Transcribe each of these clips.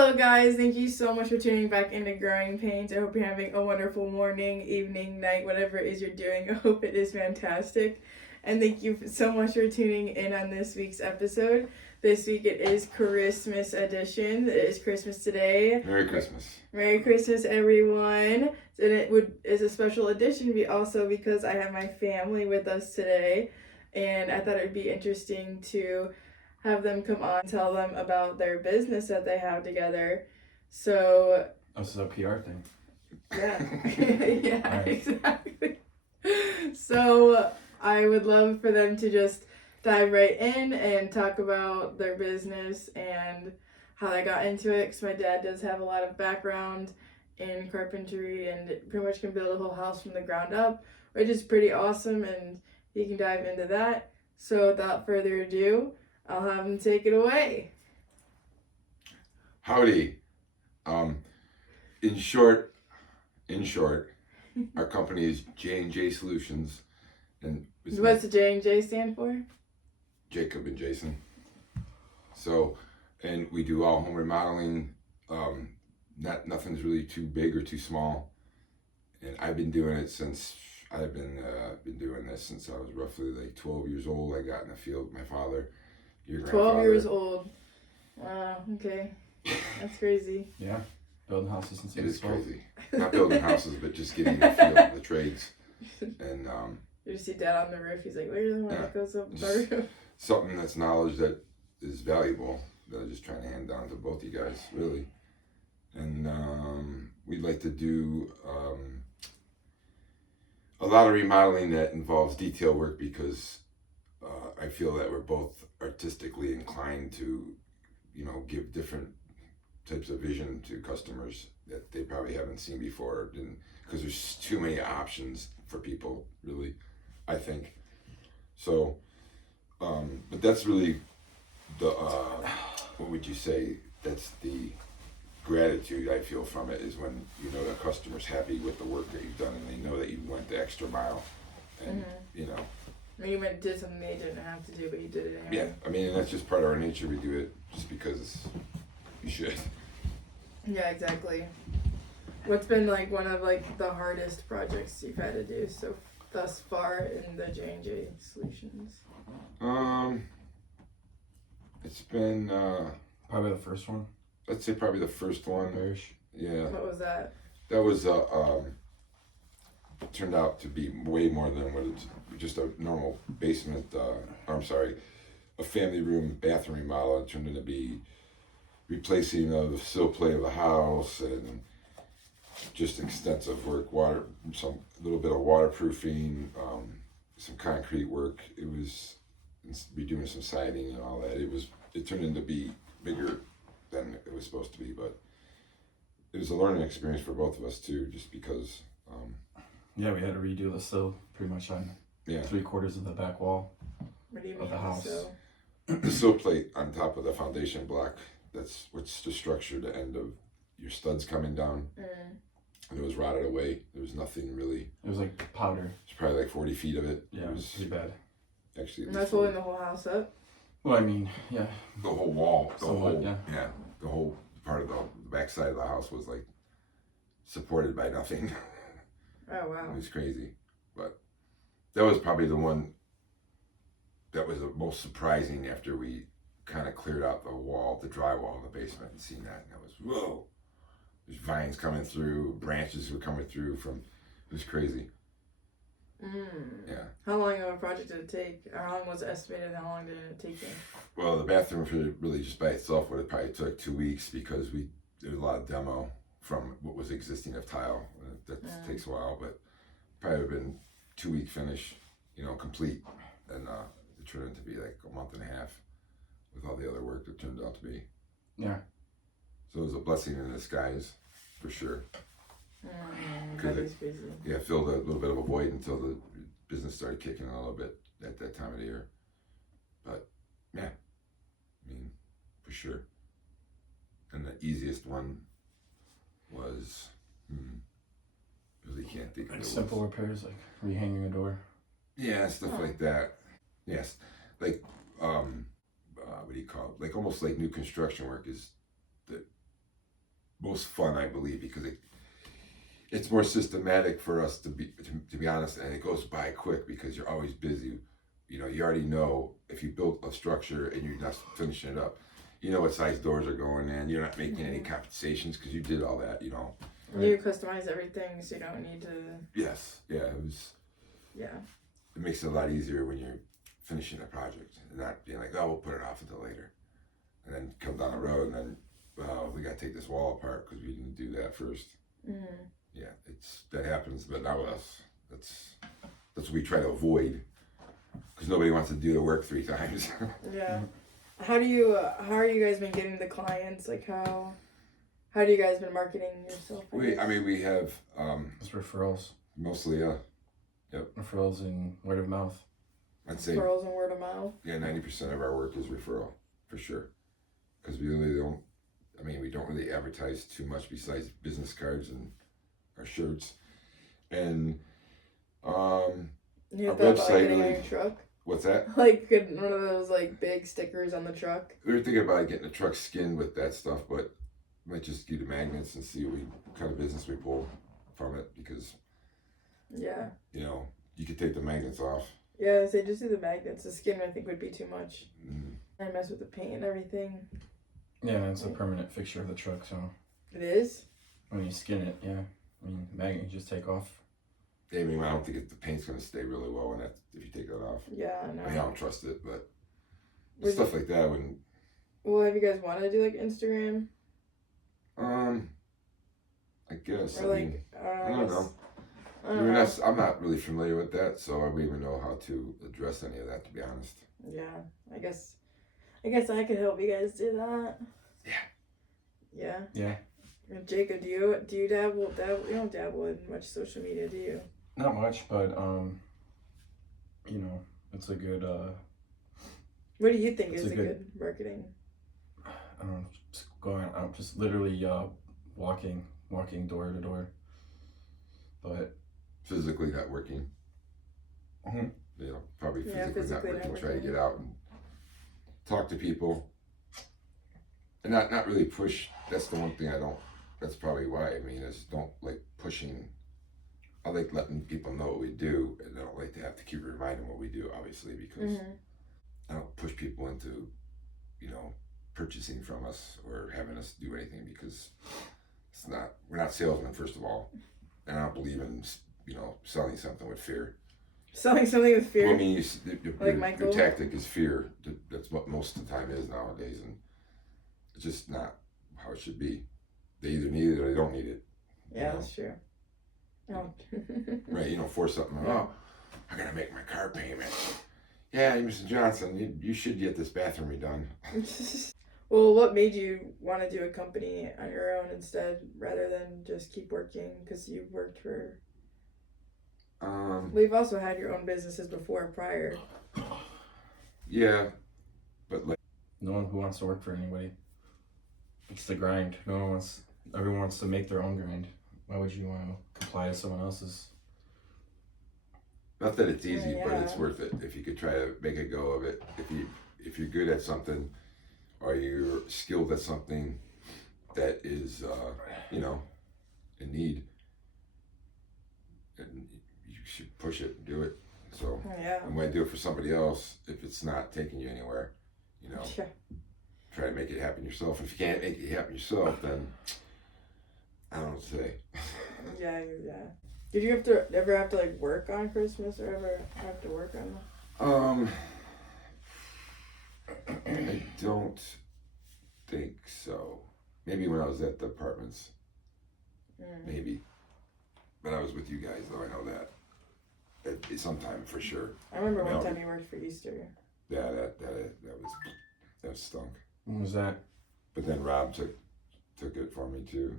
Hello guys, thank you so much for tuning back into Growing Pains. I hope you're having a wonderful morning, evening, night, whatever it is you're doing. I hope it is fantastic. And thank you so much for tuning in on this week's episode. This week it is Christmas edition. It is Christmas today. Merry Christmas. Merry Christmas, everyone. And it is a special edition also because I have my family with us today. And I thought it would be interesting to have them come on and tell them about their business that they have together. So... Oh, this is a PR thing. Yeah. Yeah, Right. Exactly. So I would love for them to just dive right in and talk about their business and how they got into it. Because my dad does have a lot of background in carpentry and pretty much can build a whole house from the ground up, which is pretty awesome, and he can dive into that. So without further ado, I'll have him take it away. Howdy. In short, our company is J&J Solutions, and What's the J&J stand for? Jacob and Jason. So, and we do all home remodeling. Nothing's really too big or too small, and I've been doing it since I've been doing this since I was roughly like 12 years old. I got in the field with my father. 12 years old. Wow, okay. That's crazy. Yeah, building houses since It is 12. crazy. Not building houses, but just getting in the field, the trades. And You just see Dad on the roof. He's like, "Where's the one that goes up the roof?" something that's knowledge that is valuable that I'm just trying to hand down to both you guys, really. And we'd like to do a lot of remodeling that involves detail work because I feel that we're both artistically inclined to, give different types of vision to customers that they probably haven't seen before, because there's too many options for people, really, I think. So, but that's really the, what would you say, that's the gratitude I feel from it, is when the customer's happy with the work that you've done and they know that you went the extra mile, and I mean, you did something they didn't have to do, but you did it anyway. Yeah, I mean, and that's just part of our nature. We do it just because we should. Yeah, exactly. What's been one of the hardest projects you've had to do thus far in the J&J Solutions? It's been Probably the first one. let's say probably the first one. Bearish. Yeah. What was that? That was turned out to be way more than what it's just a normal basement. A family room bathroom remodel. It turned into be replacing the sill plate of the house and just extensive work, some little bit of waterproofing, some concrete work. It was redoing some siding and all that. It turned into be bigger than it was supposed to be, but it was a learning experience for both of us too, just because. Yeah, we had to redo the sill pretty much on 3/4 of the back wall What do you of mean? the house. So? The sill plate on top of the foundation block, that's what's the structure, the end of your studs coming down. And it was rotted away. There was nothing really. It was like powder. It's probably like 40 feet of it. Yeah, it was pretty bad. Actually, And that's holding the whole house up? Well, I mean, yeah. the whole wall, the whole part of the back side of the house was like supported by nothing. Oh, wow. It was crazy, but that was probably the one that was the most surprising after we kind of cleared out the drywall of the basement and seen that. And I was, whoa, there's vines coming through, branches were coming through it was crazy. Yeah. How long of a project did it take? Or how long was it estimated? How long did it take you? Well, the bathroom really just by itself would have probably took 2 weeks because there was a lot of demo from what was existing of tile. That takes a while, but probably have been 2-week finish, complete. And it turned out to be like a month and a half with all the other work that turned out to be. Yeah. So it was a blessing in disguise, for sure. That is crazy. Yeah, filled a little bit of a void until the business started kicking in a little bit at that time of the year. But yeah, I mean, for sure. And the easiest one was, really can't think of it. Simple repairs like rehanging a door. Yeah, stuff like that. Yes, like what do you call it? Like almost like new construction work is most fun, I believe, because it's more systematic for us to be honest, and it goes by quick because you're always busy. You know, you already know if you built a structure and you're not finishing it up, you know what size doors are going in. You're not making any compensations because you did all that. You know, right? You customize everything, so you don't need to. Yes, yeah, it was. Yeah. It makes it a lot easier when you're finishing a project and not being like, oh, we'll put it off until later, and then come down the road and then, well, we got to take this wall apart because we didn't do that first. Mm-hmm. Yeah, that happens, but not with us. That's what we try to avoid because nobody wants to do the work 3 times. Yeah. How are you guys been getting the clients? Like how do you guys been marketing yourself? We have it's referrals. Mostly, yeah. Yep. Referrals and word of mouth. I'd say referrals and word of mouth. Yeah, 90% of our work is referral for sure. Because we really don't. We don't really advertise too much besides business cards and our shirts, and you our website. Getting on your truck. What's that? Like one of those like big stickers on the truck. We were thinking about getting a truck skinned with that stuff, but we might just do the magnets and see what kind of business we pull from it because. Yeah. You know, you could take the magnets off. Yeah, so just do the magnets. The skin I think would be too much. And mess with the paint and everything. Yeah, it's a permanent fixture of the truck, so. It is? When you skin it, yeah. Magnet you just take off. Yeah, I don't think the paint's gonna stay really well if you take that off. Yeah, no. I don't trust it, but stuff like that wouldn't. Well, have you guys wanted to do like Instagram? I guess. Or I don't know. I'm not really familiar with that, so I wouldn't even know how to address any of that, to be honest. Yeah, I guess I could help you guys do that. Yeah. Yeah. Yeah. Jacob, do you dabble? You don't dabble in much social media, do you? Not much, but it's a good. What do you think is a good marketing? I don't know, just going out, just literally walking door to door, but. Physically not working. Mm-hmm. Probably physically not working. Try to get out and talk to people, and not really push. That's the one thing I don't. That's probably why. Is don't like pushing. I like letting people know what we do, and I don't like to have to keep reminding what we do. Obviously, because I don't push people into, purchasing from us or having us do anything because it's not. We're not salesmen, first of all, and I don't believe in. Selling something with fear. Selling something with fear? Well, your tactic is fear. That's what most of the time is nowadays, and it's just not how it should be. They either need it or they don't need it. Yeah, that's true. Oh. Right, you don't force something. Oh, I gotta make my car payment. Yeah, Mr. Johnson, you should get this bathroom redone. Well, what made you want to do a company on your own instead, rather than just keep working? Because you've worked for... We've also had your own businesses before, prior. Yeah, but no one who wants to work for anybody. It's the grind. Everyone wants to make their own grind. Why would you want to comply to someone else's? Not that it's easy, but it's worth it if you could try to make a go of it. If you're good at something, or you're skilled at something that is, in need, and you should push it and do it. So, and when I do it for somebody else, if it's not taking you anywhere, try to make it happen yourself. If you can't make it happen yourself, then I don't know what to say. Yeah. Did you ever have to work on Christmas, or ever have to work on? I don't think so. Maybe when I was at the apartments. Maybe. But I was with you guys, though. I know that. Sometime for sure. I remember one time you worked for Easter. Yeah, that stunk. When was that? But then Rob took it for me too,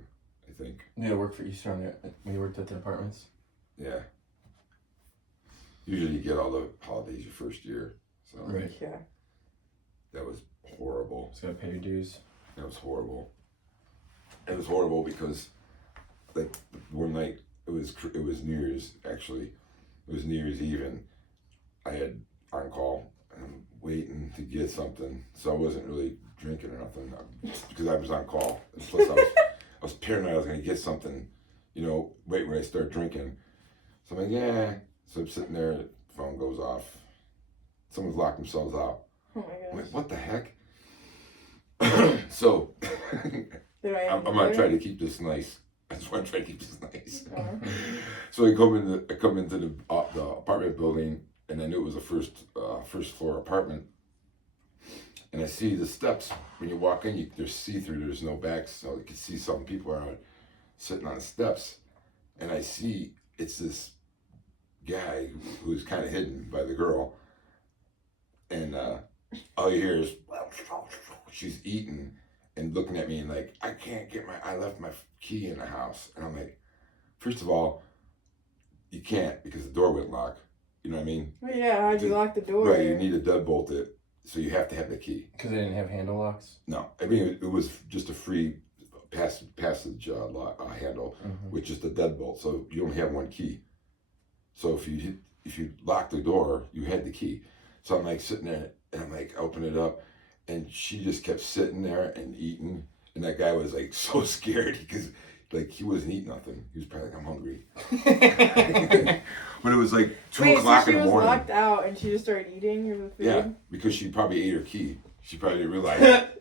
I think. Yeah, I worked for Easter when you worked at the apartments. Yeah. Usually you get all the holidays your first year. So right. Yeah. That was horrible. Just gotta pay your dues. That was horrible. It was horrible because, one night it was New Year's actually. It was New Year's Eve, and I had on call and I'm waiting to get something, so I wasn't really drinking or nothing because I was on call. And plus, I was was paranoid I was gonna get something, you know, right when I start drinking. So I'm like, yeah. So I'm sitting there, phone goes off. Someone's locked themselves out. Oh my I'm gosh. like, what the heck? So I'm gonna try to keep this nice. I just want to try to keep this nice. Oh. So I come into the apartment building, and I knew it was a first floor apartment. And I see the steps when you walk in. There's see through. There's no backs, so you can see some people are sitting on the steps. And I see it's this guy who's kind of hidden by the girl, and all you hear is she's eating and looking at me and like, I left my key in the house. And I'm like, first of all, you can't because the door wouldn't lock. You know what I mean? Well, yeah, how'd you lock the door? Right, you need to deadbolt it, so you have to have the key. Because they didn't have handle locks? No, I mean, it was just a free passage handle with just a deadbolt, so you only have one key. So if you lock the door, you had the key. So I'm like sitting there, and I'm like, open it up, and she just kept sitting there and eating, and that guy was like so scared because like he wasn't eating nothing. He was probably like, I'm hungry. But it was like 2 o'clock in the morning. She was locked out and she just started eating her food? Yeah, because she probably ate her key. She probably didn't realize that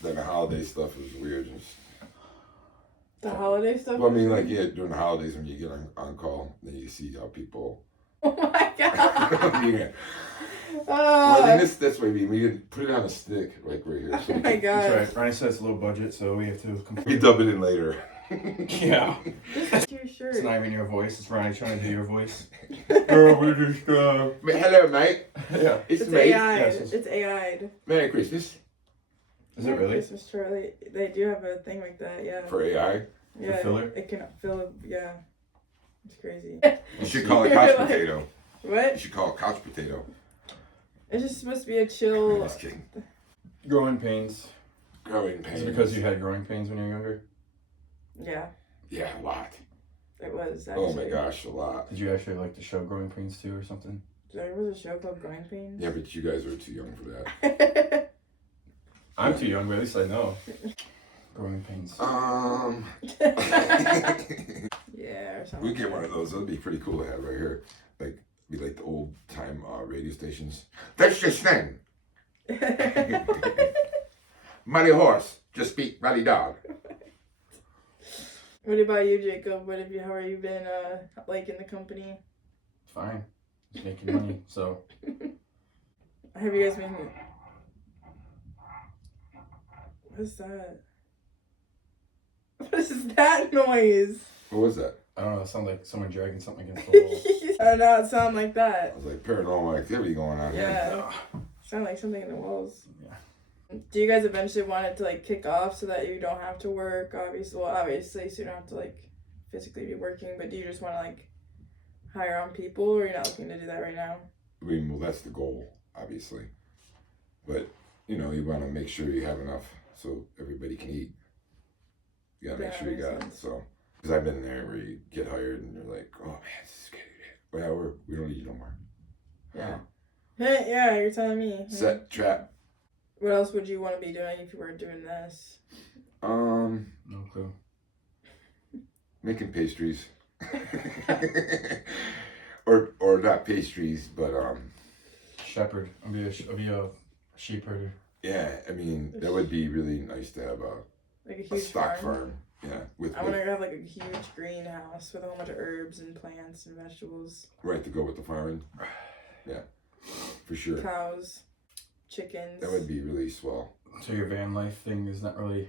the holiday stuff was weird. The holiday stuff? Well, I mean, like, yeah, during the holidays when you get on call, then you see how people... Oh my god! Yeah. Well, I mean, that's what I mean. We didn't put it on a stick, like right here. So oh my god. That's right. Ronnie said it's low budget, so we have to... We dub it in later. Yeah. Just your shirt. It's not even your voice. It's Ronnie trying to do your voice. Oh, we just, Hello, mate. Yeah. It's It's me. AI'd. Yes. It's AI'd. Merry Christmas. Is it really? Christmas Charlie. They do have a thing like that, yeah. For AI? Yeah, filler? it can fill, yeah. It's crazy. You should call it couch potato. What? You should call it couch potato. It's just supposed to be a I'm chill... just kidding. Growing pains. Growing pains. Is it because you had growing pains when you were younger? Yeah, Yeah, a lot. it was actually. Oh my gosh, a lot. Did you actually like the show Growing Pains too or something? There was a show called Growing Pains. Yeah, but you guys are too young for that. I'm too young, but at least I know. Growing Pains. Yeah, or something. We get one of those. That'd be pretty cool to have right here. Like, be like the old time radio stations. That's just thing. Mighty horse, just beat mighty dog. What about you, Jacob? How have you been, like, in the company? Fine. Just making money, so. Have you guys been... What's that? What is that noise? What was that? I don't know, it sounded like someone dragging something against the wall. I don't know, it sounded like that. I was like, paranormal activity going on here. Yeah. Sounded like something in the walls. Yeah. Do you guys eventually want it to, like, kick off so that you don't have to work, obviously, so you don't have to, like, physically be working, but do you just want to, like, hire on people, or you're not looking to do that right now? I mean, well, that's the goal, obviously. But, you know, you want to make sure you have enough so everybody can eat. You got to make sure you got it, so. Because I've been there where you get hired and you're like, oh, man, this is good. Well, we don't need you no more. Yeah. Yeah, you're telling me. Set, trap. What else would you want to be doing if you weren't doing this? No clue. Making pastries. or not pastries, but Shepherd. I'll be a sheep herder. yeah, I mean that would be really nice to have Like a a huge stock farm? Yeah, with I want to have like a huge greenhouse with a whole bunch of herbs and plants and vegetables. right to go with the farming. Yeah, for sure. Cows, chickens. That would be really swell. So your van life thing is not really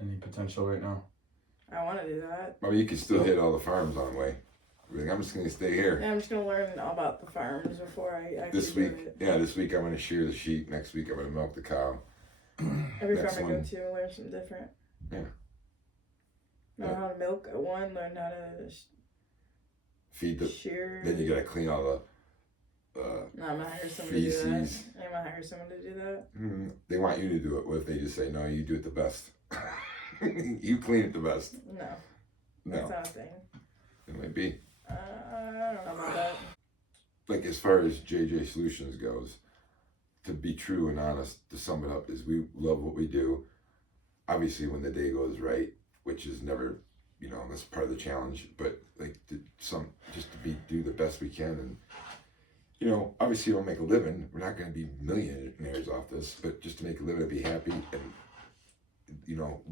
any potential right now? I want to do that. I mean, you could still hit all the farms on the way. Like, I'm just gonna stay here. Yeah, I'm just gonna learn all about the farms before I actually This do week, it. yeah, this week I'm gonna shear the sheep. Next week I'm gonna milk the cow. Every Next farm I go one. to, I learn something different. Yeah. Learn how to milk one, learn how to Feed the. shear. Then you gotta clean all the. No, I'm gonna hire someone to do that. feces. I'm gonna hire someone to do that. They want you to do it. What if they just say, no, you do it the best? You clean it the best. No, No, that's not a thing. it might be. I don't know about that. Like, as far as JJ Solutions goes, to be true and honest, to sum it up, is we love what we do. Obviously, when the day goes right, which is never, that's part of the challenge. But like just to do the best we can, and obviously we'll make a living. We're not going to be millionaires off this, but just to make a living and be happy, and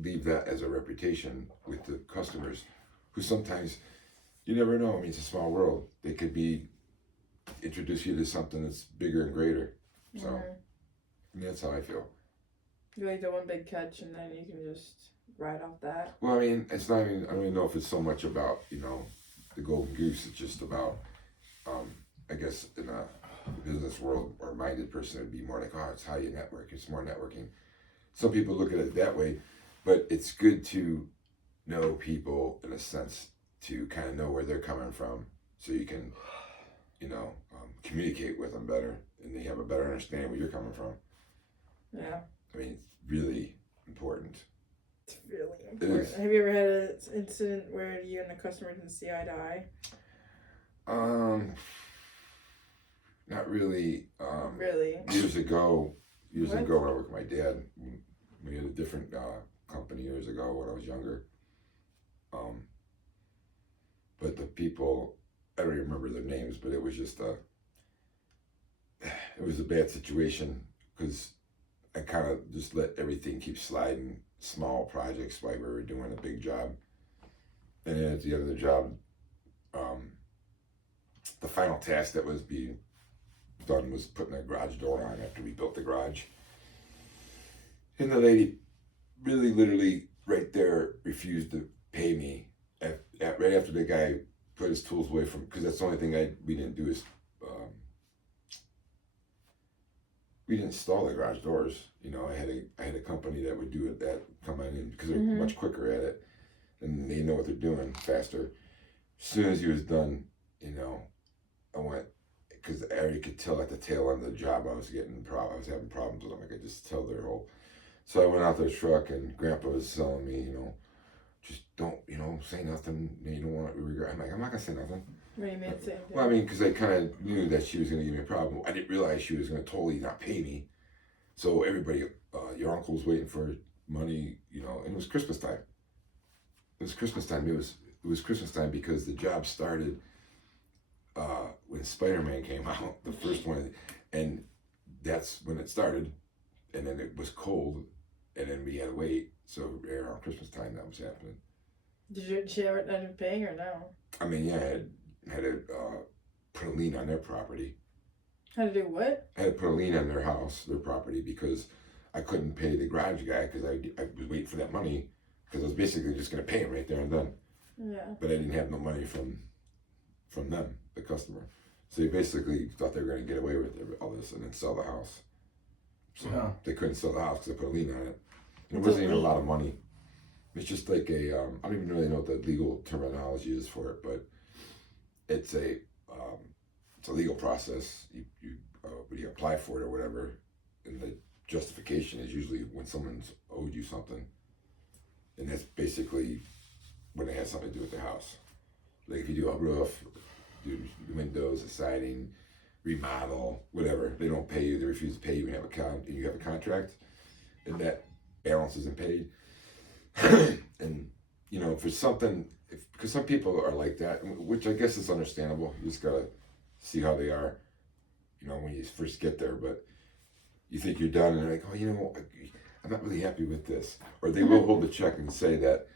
leave that as a reputation with the customers, who sometimes you never know. I mean, it's a small world. They could introduce you to something that's bigger and greater. So I mean, that's how I feel. You like the one big catch, and then you can just ride off that. Well, I mean, it's not even. I don't even know if it's so much about the golden goose. It's just about, I guess, in a business world or minded person, it'd be more like, oh, it's how you network. It's more networking. Some people look at it that way, but it's good to know people in a sense, to kind of know where they're coming from, so you can, communicate with them better, and they have a better understanding where you're coming from. Yeah. I mean, it's really important. It's really important. Have you ever had an incident where you and the customer didn't see eye to eye? Not really. Really? Years ago when I worked with my dad, we had a different company years ago when I was younger. But the people, I don't even remember their names, but it was just it was a bad situation, because I kind of just let everything keep sliding, small projects while we were doing a big job. And then at the end of the job, the final task that was being done was putting a garage door on after we built the garage. And the lady really literally right there refused to pay me right after the guy put his tools away from, because that's the only thing we didn't do is we didn't install the garage doors. I had a company that would do it, that come in, because they're much quicker at it, and they know what they're doing faster. As soon as he was done, I went, because I already could tell at the tail end of the job I was having problems with them. I could just tell their whole. So I went out to the truck, and Grandpa was telling me, just don't, say nothing. You don't want to regret. I'm like, I'm not gonna say nothing. What do you mean say? Well, I mean, because I kind of knew that she was gonna give me a problem. I didn't realize she was gonna totally not pay me. So everybody, your uncle's waiting for money, and it was Christmas time. It was Christmas time. It was Christmas time because the job started when Spider-Man came out, the first one, and that's when it started. And then it was cold, and then we had to wait. So around Christmas time, that was happening. Did she ever end up paying or no? I mean, yeah, I had to put a lien on their property. Had to do what? I had to put a lien on their house, their property, because I couldn't pay the garage guy, because I was waiting for that money, because I was basically just going to pay him right there and then. Yeah. But I didn't have no money from them, the customer. So they basically thought they were going to get away with all this and then sell the house. So they couldn't sell the house because I put a lien on it. And it wasn't even a lot of money. It's just like I don't even really know what the legal terminology is for it, but it's a legal process. When you apply for it or whatever, and the justification is usually when someone's owed you something, and that's basically when it has something to do with the house. Like if you do a roof, do windows, the siding, remodel, whatever, they don't pay you, they refuse to pay you, and you have a contract, and that balance isn't paid. And for something, because some people are like that, which I guess is understandable. You just gotta see how they are, when you first get there. But you think you're done, and they're like, oh, I'm not really happy with this, or they will hold the check and say that,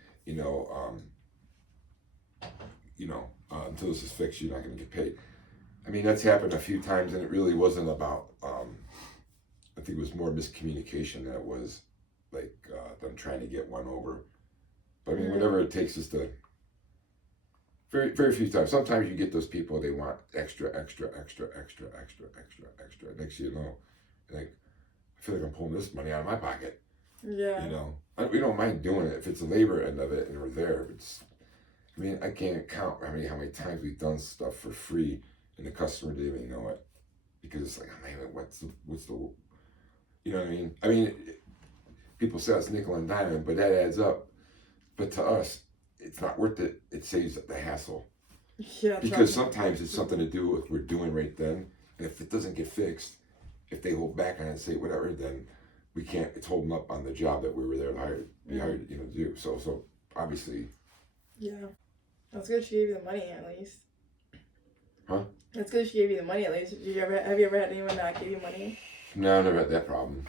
until this is fixed, you're not going to get paid. I mean, that's happened a few times, and it really wasn't about. I think it was more miscommunication than it was like them trying to get one over. But I mean, whatever it takes is to. Very, very few times. Sometimes you get those people, they want extra. Next thing you know, like, I feel like I'm pulling this money out of my pocket. Yeah. We don't mind doing it if it's the labor end of it and we're there. I can't count how many times we've done stuff for free and the customer didn't even know it, because it's like, oh, man, what's the, you know what I mean? I mean, people say it's nickel and diamond, but that adds up. But to us, it's not worth it. It saves the hassle. Yeah. Because sometimes it's something to do with what we're doing right then. And if it doesn't get fixed, if they hold back on it and say whatever, then we can't, it's holding up on the job that we were there to be hired, to do. So obviously. Yeah. That's good she gave you the money at least. Huh? That's good she gave you the money at least. Have you ever had anyone not give you money? No, I never had that problem.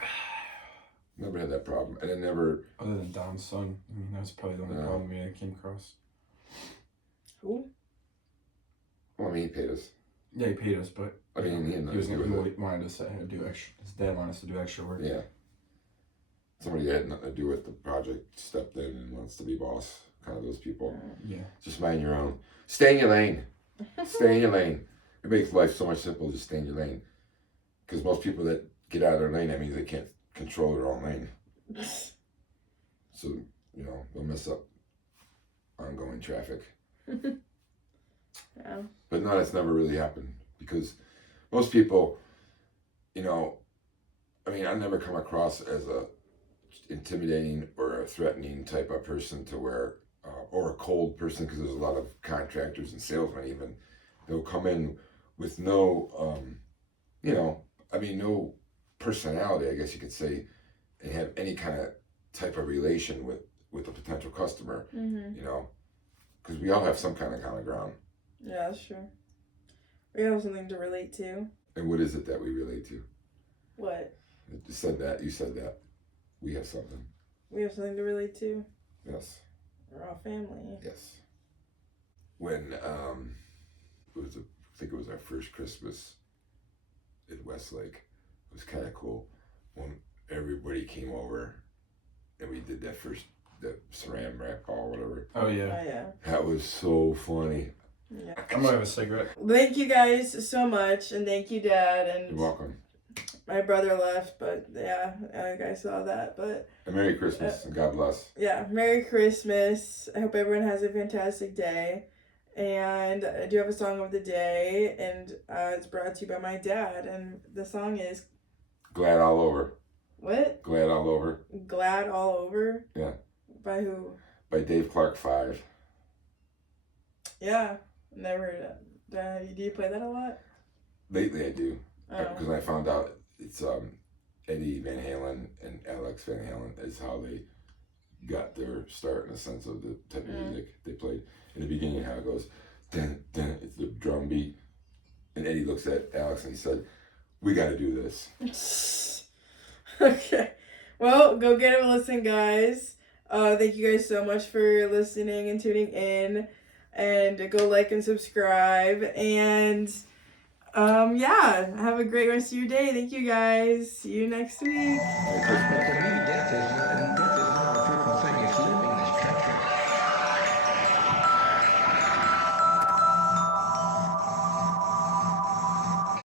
Never had that problem. And I never... Other than Dom's son. I mean, that was probably the only problem we came across. Who? Well, I mean, he paid us. Yeah, he paid us, but I mean, he wanted us to do extra. His dad wanted us to do extra work. Yeah. Somebody that had nothing to do with the project stepped in and wants to be boss. Kind of those people. Yeah. Just mind your own. Stay in your lane. Stay in your lane. It makes life so much simpler. Just stay in your lane. Because most people that get out of their lane, that means they can't control their own lane. So, you know, they'll mess up ongoing traffic. Yeah. But no, that's never really happened. Because most people, you know, I mean, I've never come across as a intimidating or a threatening type of person to where, or a cold person, because there's a lot of contractors and salesmen even, they'll come in with no, you know, I mean, no personality, I guess you could say, and have any kind of type of relation with a potential customer, Mm-hmm. you know, because we all have some kind of common ground. Yeah, that's true. We have something to relate to. And what is it that we relate to? What? You said that. You said that. We have something. We have something to relate to. Yes. We're all family. Yes. When I think it was our first Christmas in Westlake. It was kind of cool when everybody came over and we did that saran wrap ball, whatever. Oh, yeah. Oh, yeah. That was so funny. Yeah. I'm gonna have a cigarette. Thank you guys so much, and thank you, Dad. And You're welcome. my brother left, but yeah, I think I saw that. But And Merry Christmas and God bless. yeah, Merry Christmas. I hope everyone has a fantastic day. And I do have a song of the day, and it's brought to you by my dad. And the song is Glad All Over. what? Glad All Over. Glad All Over? Yeah. By who? By Dave Clark 5. Yeah, never heard that. Do you play that a lot? Lately I do. Oh. Because I found out it's Eddie Van Halen and Alex Van Halen is how they got their start in the sense of the type of music they played. In the beginning, how it goes, dun, dun, it's the drum beat. And Eddie looks at Alex and he said, "We got to do this." Okay. Well, go get a listen, guys. Thank you guys so much for listening and tuning in. And go like and subscribe. And yeah, have a great rest of your day. Thank you guys. See you next week. Merry Christmas.